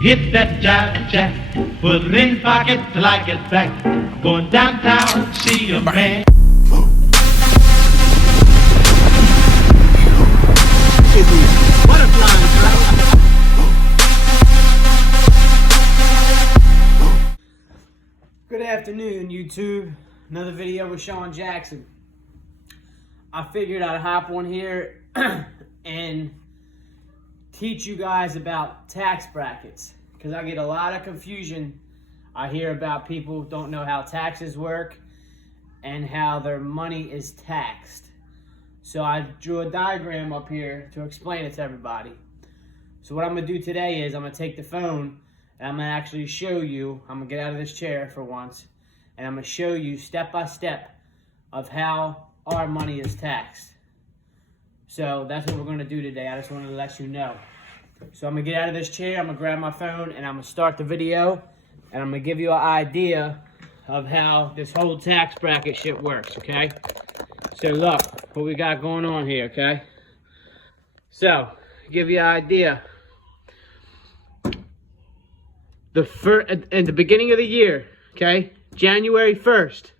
Hit that jive jack, put it in pocket till I get back. Going downtown to see a man. Good afternoon, YouTube. Another video with Sean Jackson. I figured I'd hop on here and teach you guys about tax brackets, because I get a lot of confusion. I hear about people who don't know how taxes work and how their money is taxed. So I drew a diagram up here to explain it to everybody. So what I'm going to do today is I'm going to take the phone and I'm going to actually show you. I'm going to get out of this chair for once, and I'm going to show you step by step of how our money is taxed. So that's what we're going to do today. I just wanted to let you know. So I'm going to get out of this chair, I'm going to grab my phone, and I'm going to start the video, and I'm going to give you an idea of how this whole tax bracket shit works, okay? So look what we got going on here, okay? So, to give you an idea, in the beginning of the year, okay, January 1st,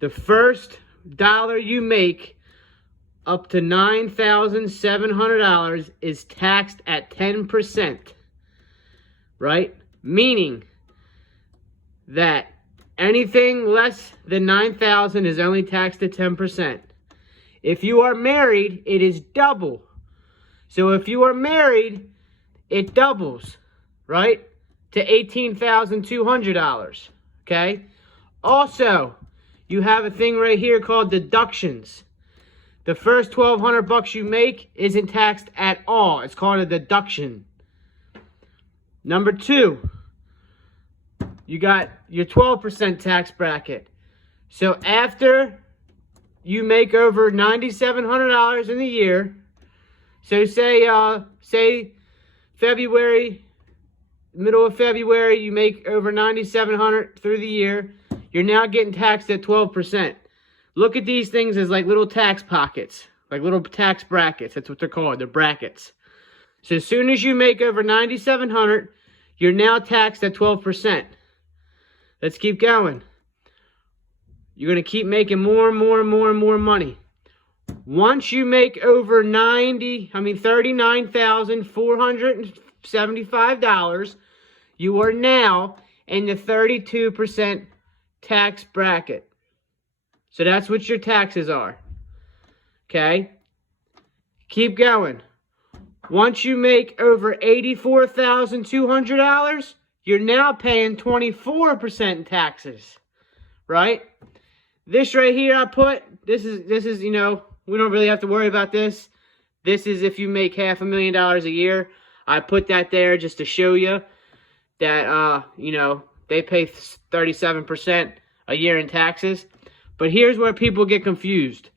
the first dollar you make up to $9,700 is taxed at 10%, right? Meaning that anything less than $9,000 is only taxed at 10%. If you are married, it is double. So if you are married, it doubles, right, to $18,200, okay? Also, you have a thing right here called deductions. The first $1,200 you make isn't taxed at all. It's called a deduction. Number two, you got your 12% tax bracket. So after you make over $9,700 in a year, so say February, middle of February, you make over $9,700 through the year, you're now getting taxed at 12%. Look at these things as like little tax pockets, like little tax brackets. That's what they're called. They're brackets. So as soon as you make over $9,700, you're now taxed at 12%. Let's keep going. You're going to keep making more and more and more and more money. Once you make over $39,475, you are now in the 32% tax bracket. So that's what your taxes are. Okay? Keep going. Once you make over $84,200, you're now paying 24% in taxes. Right? This right here I put, this is, you know, we don't really have to worry about this. This is if you make $500,000 a year. I put that there just to show you that, you know, they pay 37% a year in taxes. But here's where people get confused.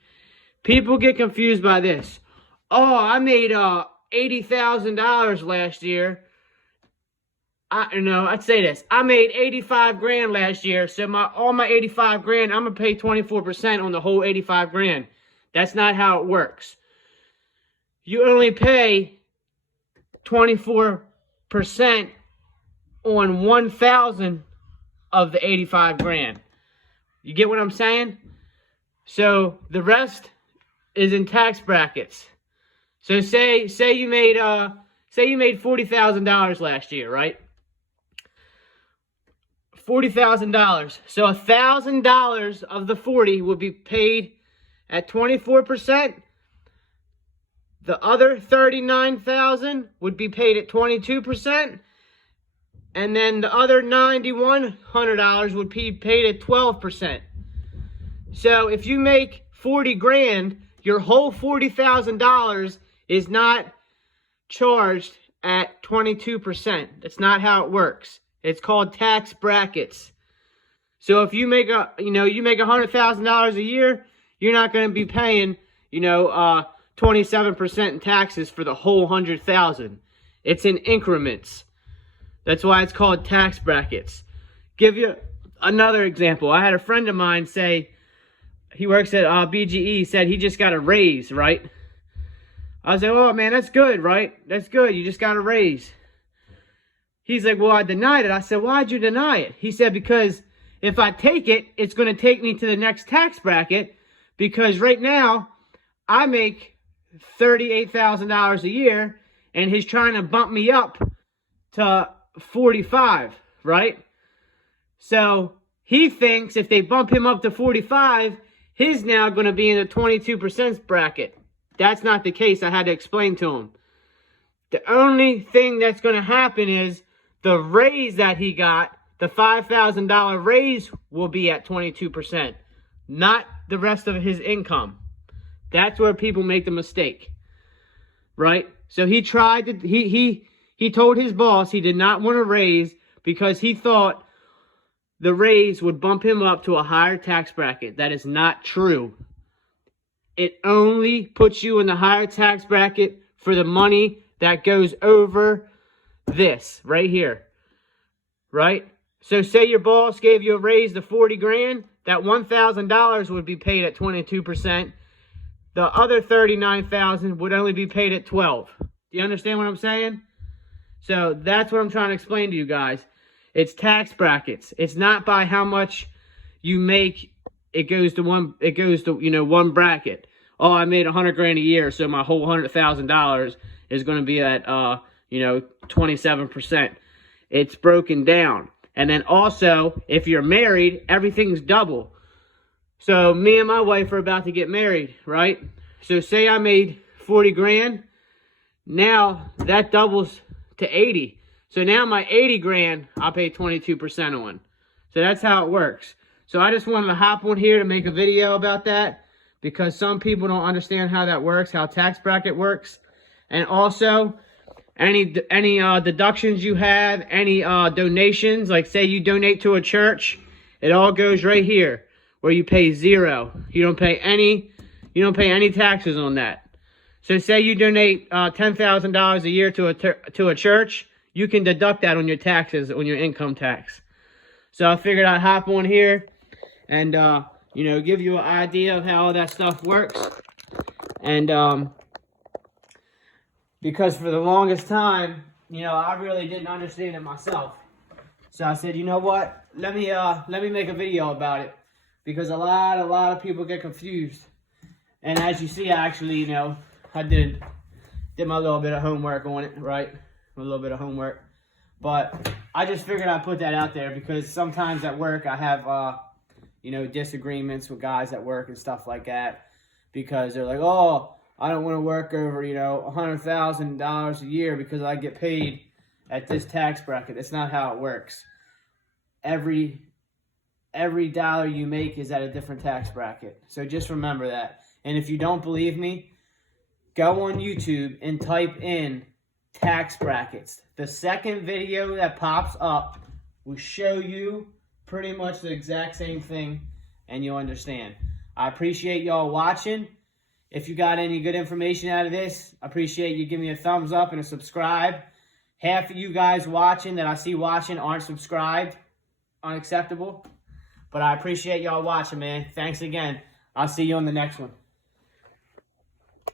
People get confused by this. Oh, I made $80,000 last year. I'd say this. I made 85 grand last year. So all my 85 grand, I'm gonna pay 24% on the whole 85 grand. That's not how it works. You only pay 24% on 1,000 of the 85 grand. You get what I'm saying? So the rest is in tax brackets. So say you made $40,000 last year, right? $40,000. So $1,000 of the 40 will be paid at 24%. The other $39,000 would be paid at 22%. And then the other $9,100 would be paid at 12%. So if you make 40 grand, your whole $40,000 is not charged at 22%. That's not how it works. It's called tax brackets. So if you make $100,000 a year, you're not going to be paying, 27% in taxes for the whole $100,000. It's in increments. That's why it's called tax brackets. Give you another example. I had a friend of mine say, he works at BGE, said he just got a raise, right? I was like, oh man, that's good, right? That's good. You just got a raise. he's like, well, I denied it. I said, why'd you deny it? He said, because if I take it, it's going to take me to the next tax bracket, because right now I make $38,000 a year, and he's trying to bump me up to 45, right? So he thinks if they bump him up to 45, he's now going to be in the 22% bracket. That's not the case. I had to explain to him. The only thing that's going to happen is the raise that he got, the $5,000 raise, will be at 22%, not the rest of his income. That's where people make the mistake, right? So he tried to, he told his boss he did not want to raise because he thought the raise would bump him up to a higher tax bracket. That is not true. It only puts you in the higher tax bracket for the money that goes over this right here, right? So say your boss gave you a raise to 40 grand, that $1,000 would be paid at 22%. The other $39,000 would only be paid at 12. Do you understand what I'm saying? So that's what I'm trying to explain to you guys. It's tax brackets. It's not by how much you make. It goes to one bracket. Oh, I made 100 grand a year, so my whole $100,000 is going to be at 27%. It's broken down. And then also, if you're married, everything's double. So me and my wife are about to get married, right? So say I made 40 grand. Now that doubles to 80. So now my 80 grand, I'll pay 22% on. So that's how it works. So I just wanted to hop on here to make a video about that, because some people don't understand how that works, how tax bracket works. And also, any deductions you have, any donations, like say you donate to a church, it all goes right here where you pay zero. You don't pay any taxes on that. So say you donate $10,000 a year to a church, you can deduct that on your taxes, on your income tax. So I figured I'd hop on here and give you an idea of how all that stuff works. And because for the longest time, I really didn't understand it myself. So I said, you know what? Let me make a video about it, because a lot of people get confused. And as you see, I actually, I did my little bit of homework on it, right? A little bit of homework. But I just figured I'd put that out there, because sometimes at work I have disagreements with guys at work and stuff like that, because they're like, oh, I don't want to work over, $100,000 a year because I get paid at this tax bracket. That's not how it works. Every dollar you make is at a different tax bracket. So just remember that. And if you don't believe me, go on YouTube and type in tax brackets. The second video that pops up will show you pretty much the exact same thing, and you'll understand. I appreciate y'all watching. If you got any good information out of this, I appreciate you giving me a thumbs up and a subscribe. Half of you guys watching that I see watching aren't subscribed. Unacceptable. But I appreciate y'all watching, man. Thanks again. I'll see you on the next one.